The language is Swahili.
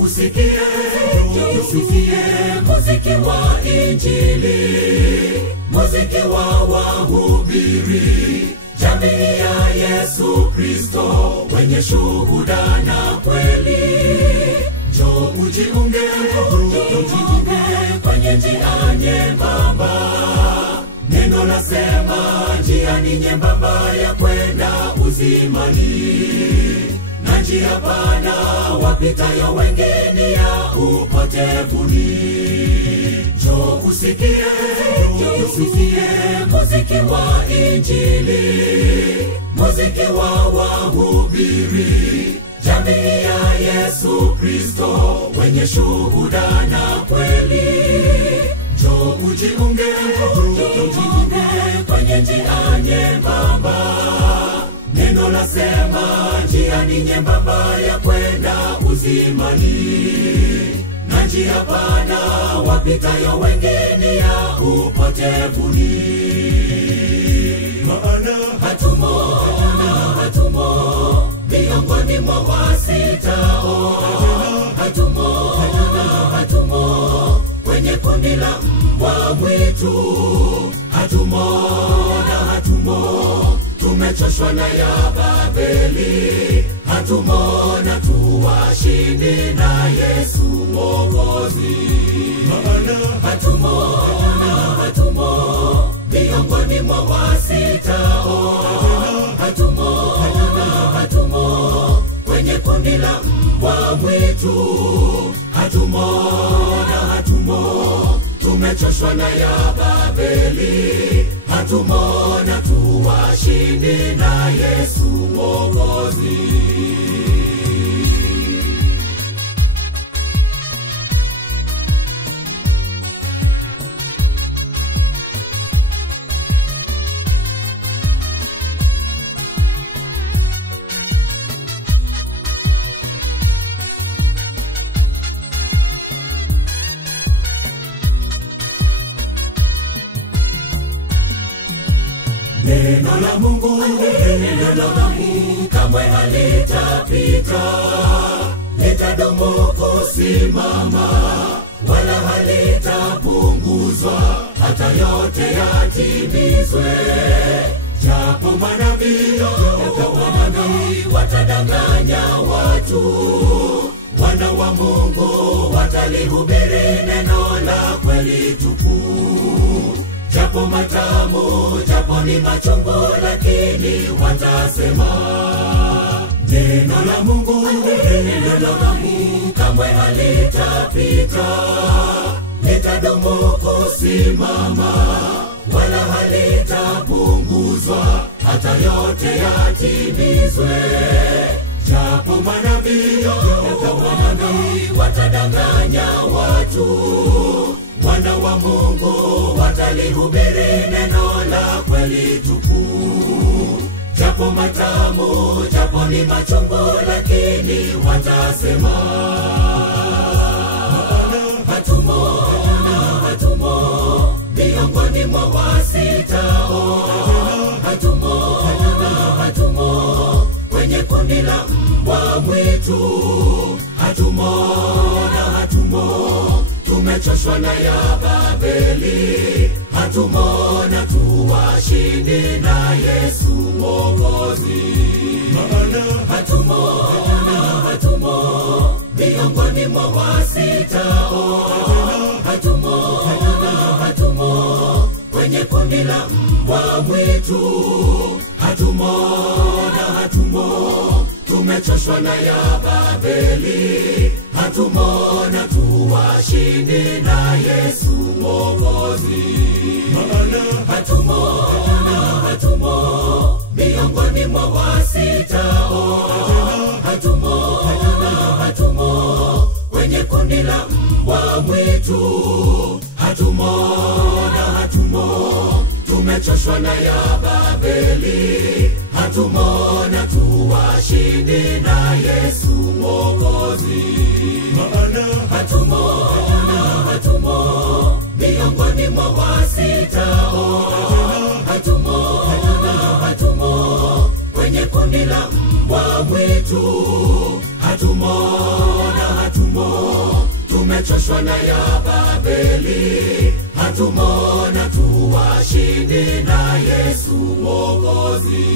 usikie muziki wa Injili, muziki wa wahubiri, jamii ya Yesu Kristo, wenye shuhuda na kweli. Njoo ujiunge kwenye njia nyembamba. Neno lasema njia ni nyembamba ya kwenda uzimani, na njia pana wapitayo wengine ya upotevuni. Njoo usikie muziki wa Injili, muziki wa wahubiri, jamii ya Yesu Kristo, wenye shuhuda na kweli. Njoo ujiunge kwenye njia nyembamba. Neno lasema njia ni nyembamba ya kwenda uzimani, na njia pana wapitayo wengine ya upotevuni. Maana hatumo miongoni mwa wasitao, hatumo kwenye kundi la mbwa mwitu, hatumo tumechoshwa na ya Babeli, hatumo na tuwashindi na Yesu Mwokozi. Maana hatumo miongoni mwa wasitao, hatumo kwenye kundi la mbwa mwitu, hatumo tumechoshwa na ya Babeli, hatumo na tuwashindi na Yesu Mwokozi. Neno la Mungu kamwe halitapita, litadumu kusimama, wala halitapunguzwa, hata yote yatimizwe. Japo manabii watadanganya watu, wana wa Mungu watalihubiri neno la kweli tupu. Japo matamu, japo ni machungu, lakini watasema neno la Mungu kamwe halitapita, litadumu kusimama, wala halitapunguzwa, hata yote yatimizwe. Japo manabii watadanganya watu, wana wa Mungu watalihubiri neno la kweli tupu. Japo matamu, japo ni machungu, lakini watasema hatumo miongoni mwa wasitao, hatumo kwenye kundi la mbwa mwitu, hatumo tumechoshwa na ya Babeli, hatumo na tuwashindi na Yesu Mwokozi. Maana hatumo miongoni mwa wasitao, hatumo kwenye kundi la mbwa mwitu, hatumo tumechoshwa na ya Babeli, hatumo na tuwashindi na Yesu Mwokozi. Maana hatumo miongoni mwa wasitao, hatumo kwenye kundi la mbwa mwitu, hatumo tumechoshwa na ya Babeli, hatumo na tuwashindi na Yesu Mwokozi. Maana hatumo miongoni mwa wasitao, hatumo kwenye kundi la mbwa mwitu, hatumo hatumo, tumechoshwa na ya Babeli, hatumona tuwashindi na Yesu Mwokozi.